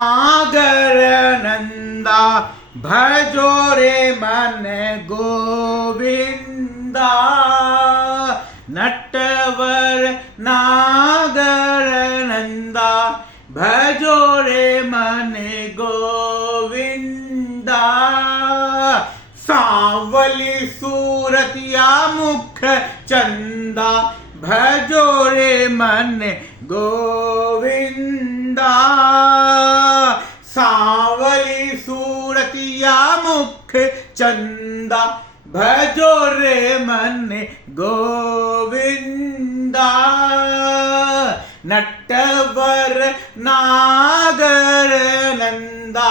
सागर नंदा भजो रे मन गोविंदा। नटवर नागर नंदा भजो रे मन गोविंदा। सांवली सूरतिया मुख चंदा भजो रे मन गोविंदा। सांवली सूरतिया मुख चंदा भजो रे मन गोविंदा। नटवर नागर नंदा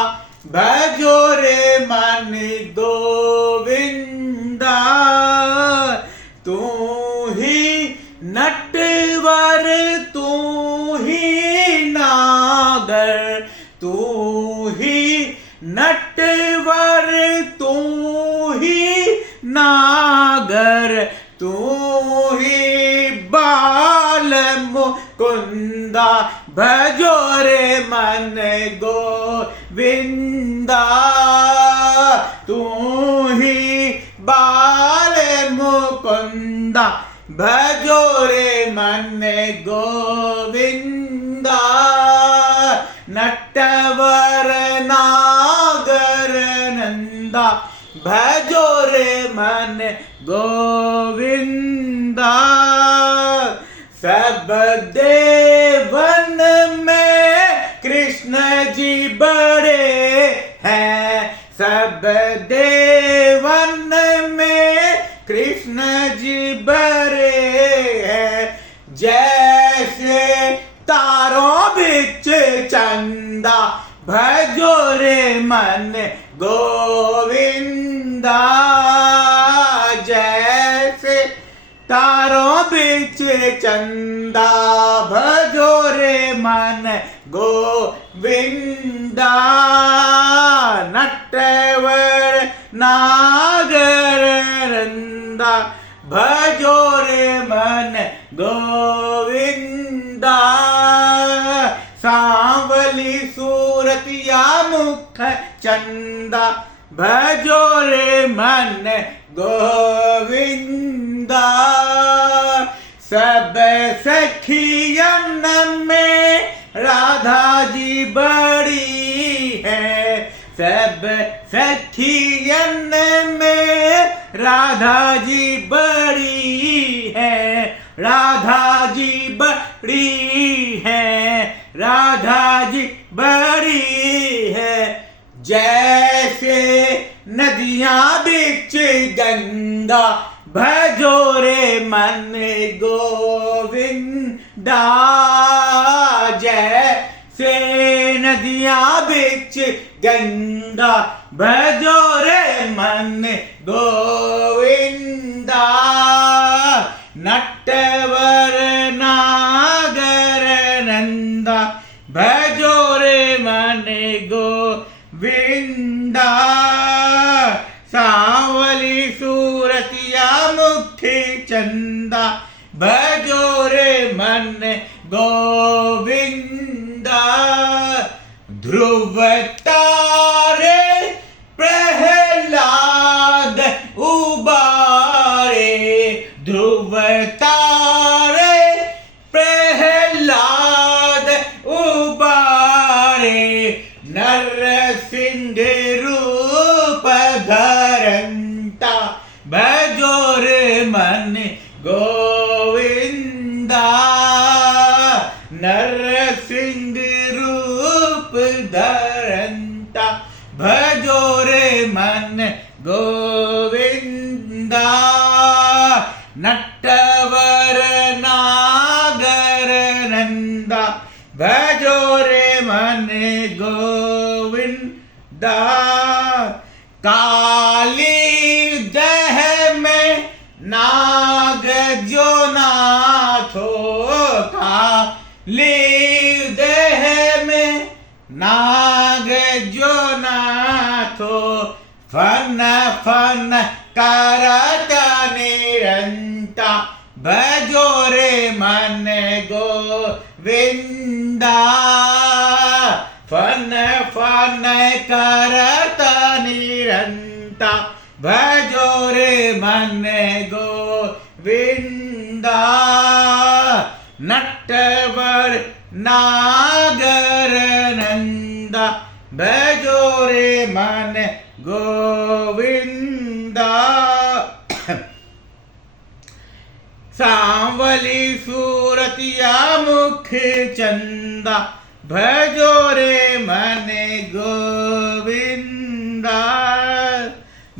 भजो रे मन गोविंदा। तू ही नटवर तू ही नागर तू ही नटवर तू ही नागर तू ही बाल मुकुंदा भजो रे मन गोविंदा। तू ही बाल मुकुंदा भजो रे मन गोविंदा। नटवर नागर नंदा भजो रे मन गोविंदा। सब देवन में कृष्ण जी बड़े हैं। सब देवन में कृष्ण जी बड़े हैं। जैसे तारों बिच चंदा भजो रे मन गोविंदा। जैसे तारों बिच चंदा भजो रे मन गोविंदा। नटवर नागर नंदा भजो रे मन गोविंदा। सांवली सूरतिया मुख चंदा भजो रे मन गोविंदा। सब सखियन में राधा जी बड़ी है। सब सखियन में राधा जी बड़ी है। राधा जी बड़ी है। राधा जी बड़ी है। जैसे नदियां बिच गंगा भजो रे मन गोविंदा। जैसे नदियां बिच गंगा भजो रे मन गोविंदा। नटवर नागर नंदा भजो रे मन गोविंदा। सांवली सूरतिया मुखी चंदा भजो रे मन गोविंदा। ध्रुव तारे प्रहलाद उबारे। ध्रुव तारे प्रहलाद उबारे। नरसिंह रूप धरंता भजो रे मन गोविंदा। नरसिंह रूप धरंता भजो रे मन गोविंदा। नटवर नागर नंदा भजो रे मन गोविंदा। काली दह में नाग जो नाथो। काली दह में नाग जो नाथो। फन फन करत निरंता भजो रे मन गोविंदा। फन फन करता निरंता भजो रे मन गोविंदा नटवर नागर नंदा भजो रे मन गोविंदा सांवली सूरतिया मुख चंदा भजो रे मन गोविंदा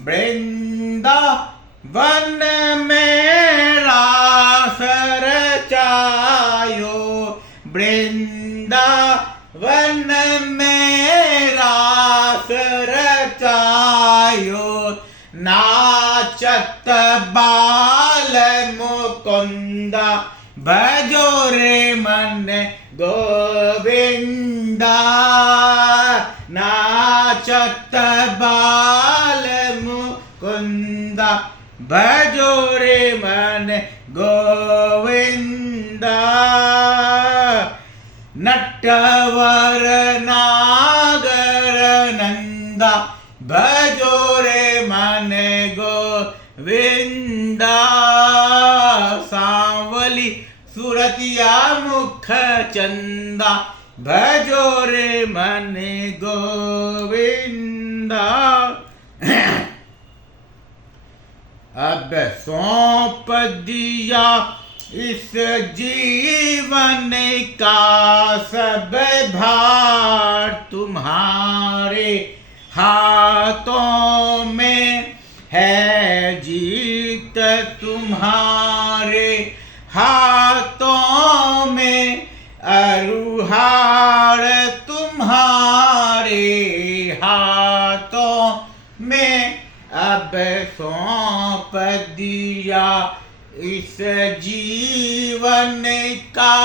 वृंदावन में रास रचायो वृंदावन में रास रचायो नाचत बाल मुकुंदा भजो रे मन गोविंदा नाचत बाल मुकुंदा भजो रे मन गोविंदा नटवर नागर नंदा भजो रे मन गोविंदा सांवली सूरतिया मुख चंदा भजो रे मन गोविंदा अब सौंप दिया इस जीवन का सब भार तुम्हारे हाथों में है जीत तुम्हारे हाथों में अरुहार तुम्हारे हाथों में अब सौंप दिया इस जीवन का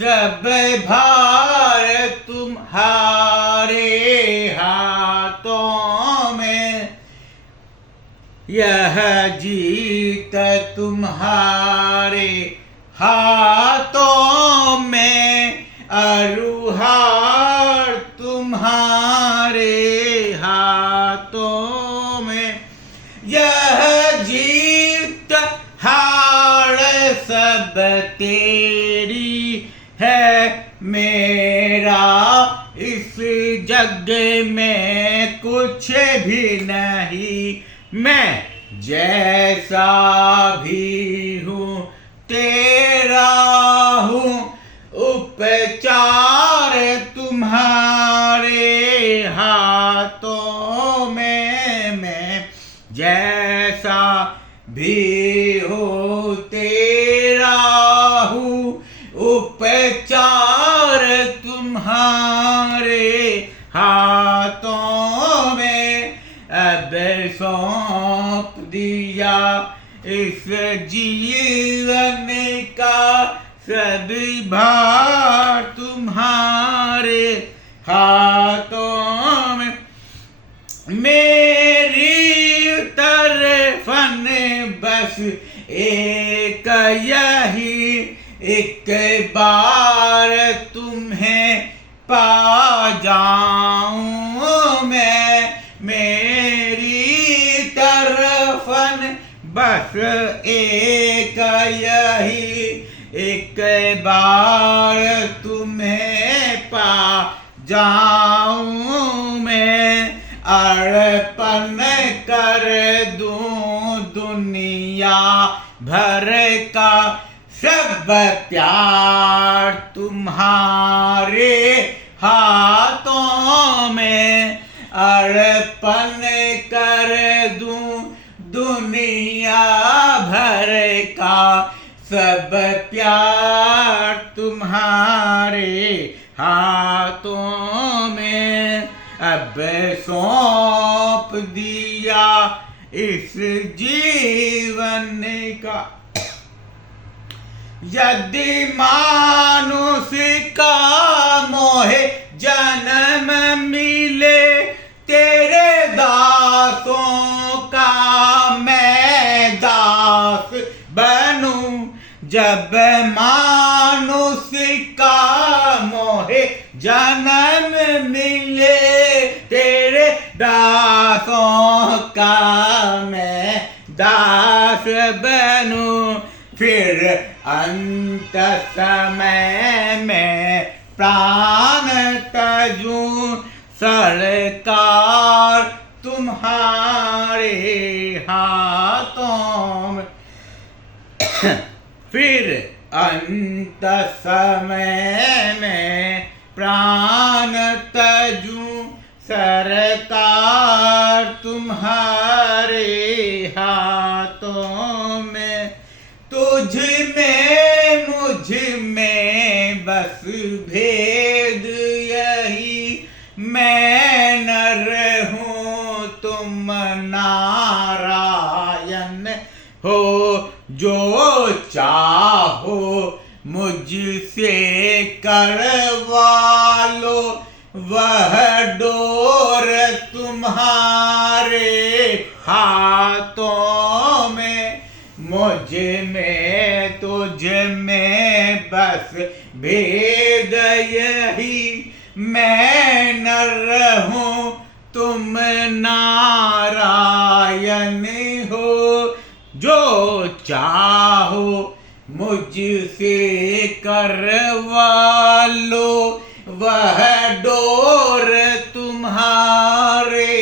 सब भार तुम्हारे हाथों में यह जीत तुम्हारे हाथों में अरुहार तुम्हारे हाथों में यह जीत हार सब तेरी है मेरा इस जग में कुछ भी नहीं मैं जैसा भी हूँ तेरा हूँ उपचार तुम्हारे हाथों में मैं जैसा भी हूँ तेरा हूँ उपचार तुम्हारे हाथों में अब सौंप दिया इस जीवन का सब भार तुम्हारे हाथों में मेरी तरफन बस एक यही एक बार तुम्हें पा जाऊं मैं मेरी तरफन बस एक यही एक बार तुम्हें पा जाऊं मैं अर्पण कर दूं दुनिया भर का सब प्यार तुम्हारे हाथों में अर्पण कर दूं दुनिया भर का सब प्यार तुम्हारे हाथों में अब सौंप दिया इस जीवन का यदि मानुष का मोहे जन्म मिले तेरे दासों का मैं दास बनूं जब मानुष का मोहे जन्म दूं सरकार तुम्हारे हाथों में। फिर अंत समय में प्राण तजूं सरकार तुम्हारे हाथों में। तुझ में मुझ में बस भेद यही, मैं नर हूँ तुम नारायण हो। जो चाहो मुझसे करवा लो, वह डोर तुम्हारे हाथों में। मुझ में तुझ में बस भेद यही, मैं नर हूँ तुम नारायण हो। जो चाहो मुझसे करवा लो, वह डोर तुम्हारे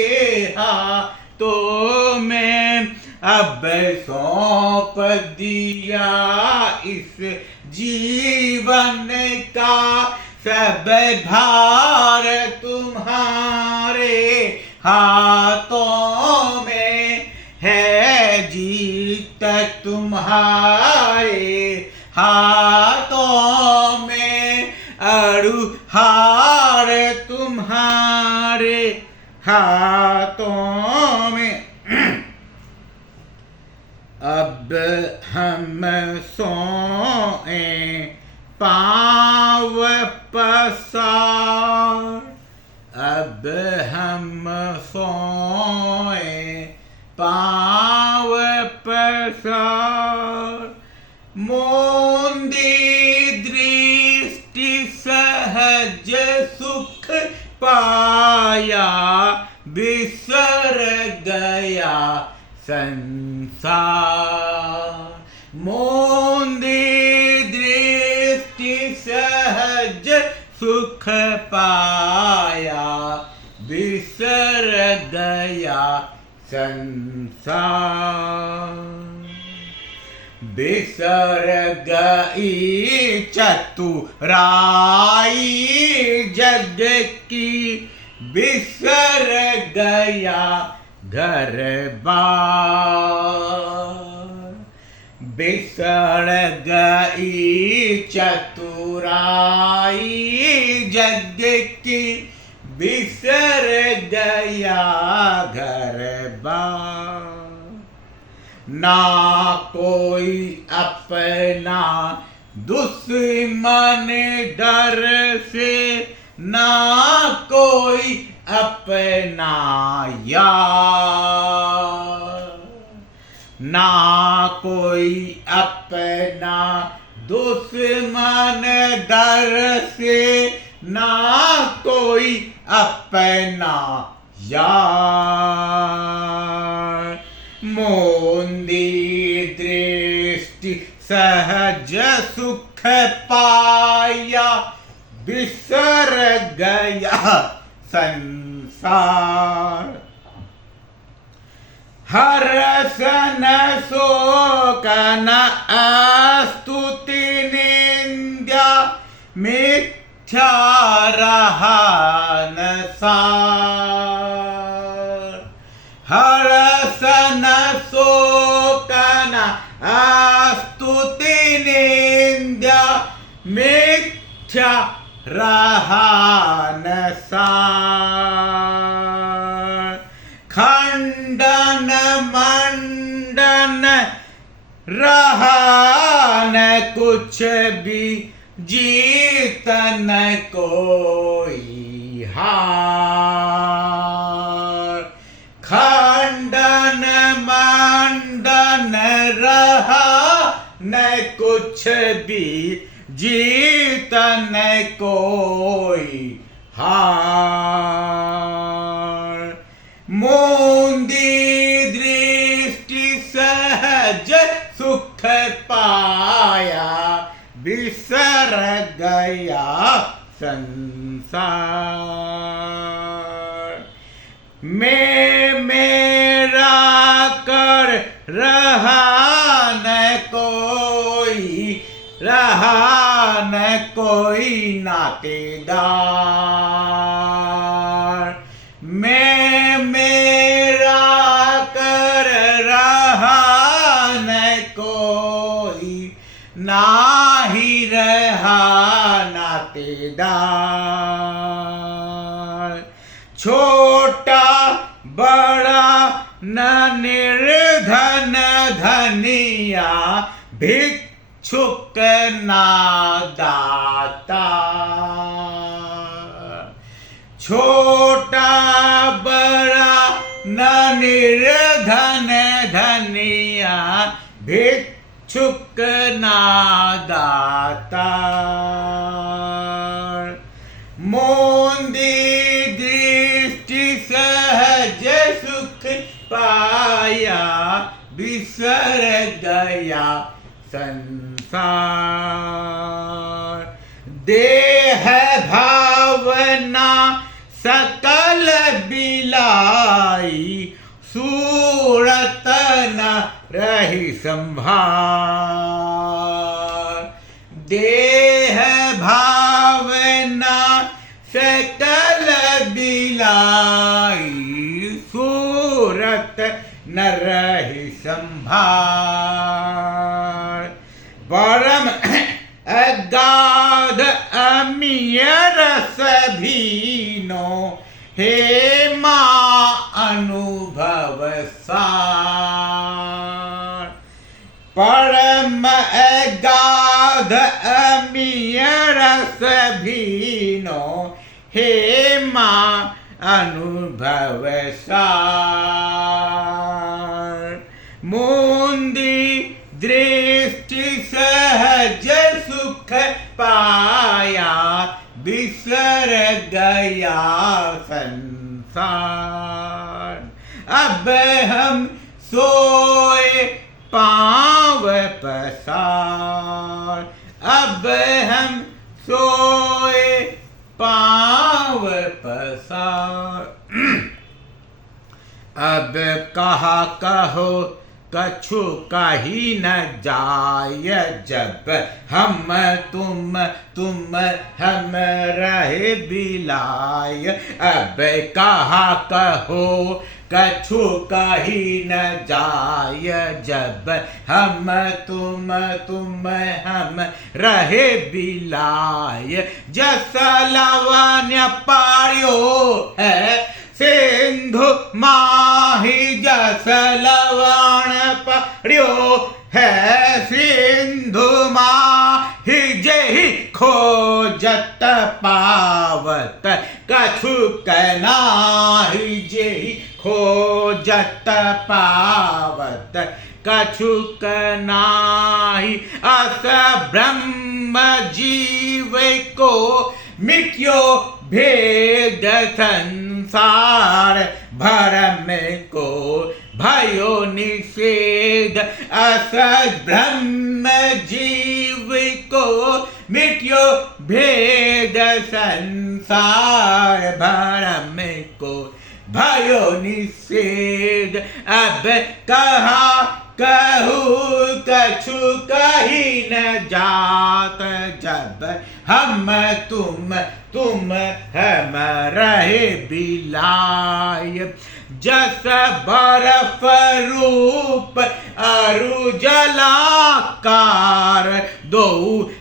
हाथों में। अब सौंप दिया इस जीवन का सब भार तुम्हारे हाथों में है। जीत तुम्हारे हाथों में, अरु हार तुम्हारे हाथों में। अब हम सोए पाँव पसार, अब हम सोए पाँव पसार। मोंदी दृष्टि सहज सुख पाया, बिसर गया संसार। मोंदी दृष्टि सहज सुख पाया, बिसर गया संसार। बिसर गई चतुराई जग की, बिसर गया घर बार। बिसर गई चतुराई जग की, बिसर गया घर बार। ना कोई अपना दुश्मन डर से, ना कोई अपना यार। ना कोई अपना दुश्मन डर से, ना कोई अपना यार। मोंदी दृष्टि सहज सुख पाया, बिसर गया संसार। हर्षन शोकन स्तुति निंद्या, मिथ्या रहा न सार। हर्षन शोकन स्तुति निंद्या, मिथ्या रहा न सार। खंडन मंडन रहा न कुछ भी, जीतन कोई हार। खंडन मंडन रहा न कुछ भी, जीतन कोई हार। मोंदी दृष्टि सहज सुख पाया, बिसर गया संसार। मैं मेरा कर रहा न कोई, रहा न कोई नातेदार। मैं मेरा कर रहा न कोई, ना ही रहा नातेदार। छोटा बड़ा न निर्धन धनिया, भिक्षुक ना दाता। छोटा बड़ा न निर्धन धनिया, भिक्षुक ना दाता। मोंदी दृष्टि सहज सुख पाया, बिसर गया संसार। देह भावना सकल बिलाई, सूरत न रही संभार। देह भावना सकल बिलाई, सूरत न रही संभार। परम अगाध अमीय रस भीनो, हे माँ अनुभव सार। परम अगाध अमीय रस भीनो, हे माँ अनुभव सार। मुंदी दृष्टि सहज सुख पाया, बिसर गया संसार। अब हम सोए पांव पसार, अब हम सोए पांव पसार। अब कहा कहो कछु कही न जाय, जब हम तुम हम रहे बिलाय। अब कहा कहो कछु कही न जाय, जब हम तुम हम रहे बिलाय। जस लवण्य पार्यो है सिंधु माही, जस लवण पड़ियो है सिंधु माही। जेहि खोजत पावत कछु कनाहि, जेहि खोजत पावत कछु कनाहि। अस ब्रह्म जीव को मिट्यो भेद संसार, भरम को भयो निषेध। अस ब्रह्म जीव को मिट्यो भेद संसार, भरम को भयो निषेध। अब कहा कहूँ कछु कही न जात, जब हम तुम हम रहे बिलाय। जस बर्फ रूप अरु जलाकार, दो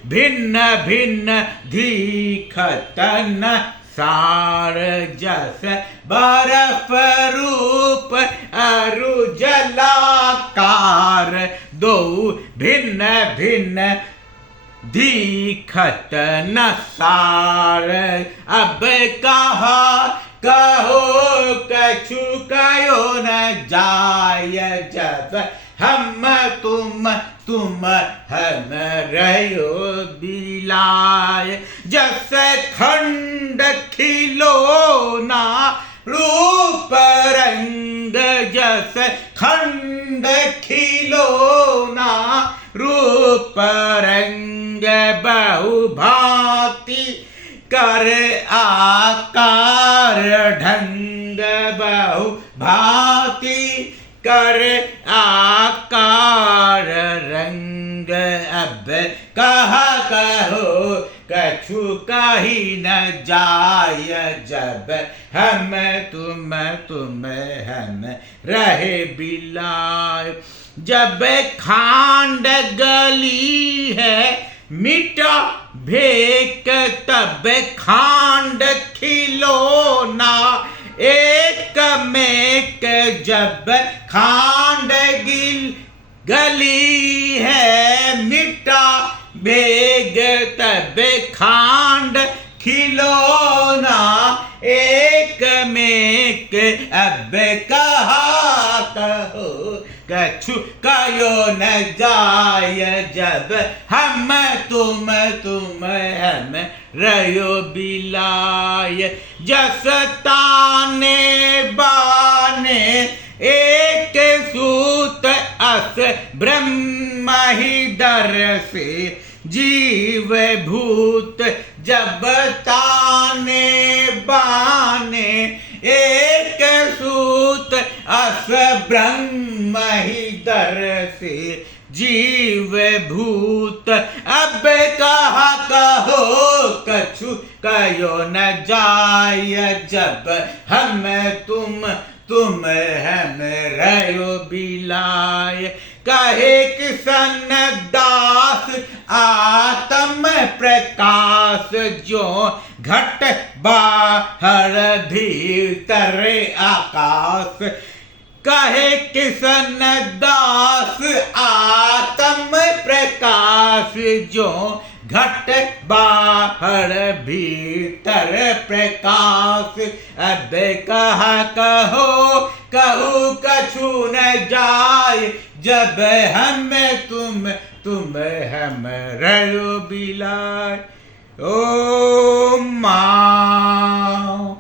भिन्न भिन्न दिखत न सार। जस बर्फ रूप अरु जलाकार, दो भिन्न भिन्न दिखत न सार। अब कहा कहो कछु कयो न जाय, जब हम तुम हम रहो बिलाय। जस खंड खिलौना रूप रंग, जस खंड खिलौना रूप रंग। बहु भांति कर आकार ढंग, बहु भांति कर आकार रंग। अब कहा कहो कछु कही न जाय, जब हम तुम हम रहे बिलाय। जब खांड गली है मिटा भेक, तब खांड खिलौना एक मेक। जब खांड गली है मिटा भेग, तब खांड खिलौना एक मेक। अब कहा कहो कछु कयो न जाय, जब हम तुम हम रहो बिलाय। जस ताने बाने एक सूत, अस ब्रह्म ही डर से जीव भूत। जब ताने बाने एक सूत, अस ब्रह्म ही डर से जीव भूत। अब कहा कहो कछु कयो न जाय, जब हम तुम हम रहो बिलाय। कहे किसन दास आत्म प्रकाश, जो घट बाहर भीतर आकाश। कहे किसन दास आत्म प्रकाश, जो घट बाहर भीतर प्रकाश। अब कहा कहो कहू कछु न जाय, जब हम तुम हम रहो बिलाय। ओम मां।